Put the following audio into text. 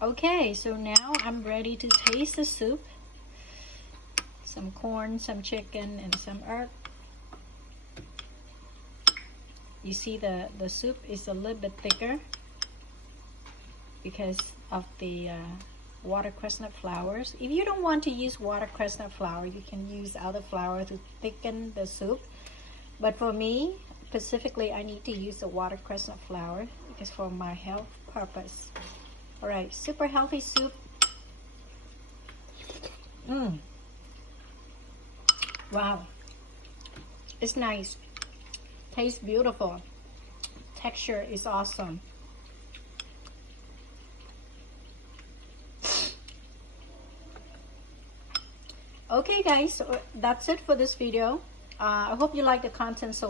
Okay, so now I'm ready to taste the soup. Some corn, some chicken, and some herb. You see the soup is a little bit thicker because of the watercress flowers. If you don't want to use watercress flour, you can use other flour to thicken the soup. But for me, specifically, I need to use the watercress flour because for my health purpose. All right, super healthy soup. Wow, it's nice. Tastes beautiful. Texture is awesome. Okay guys, so that's it for this video. I hope you like the content so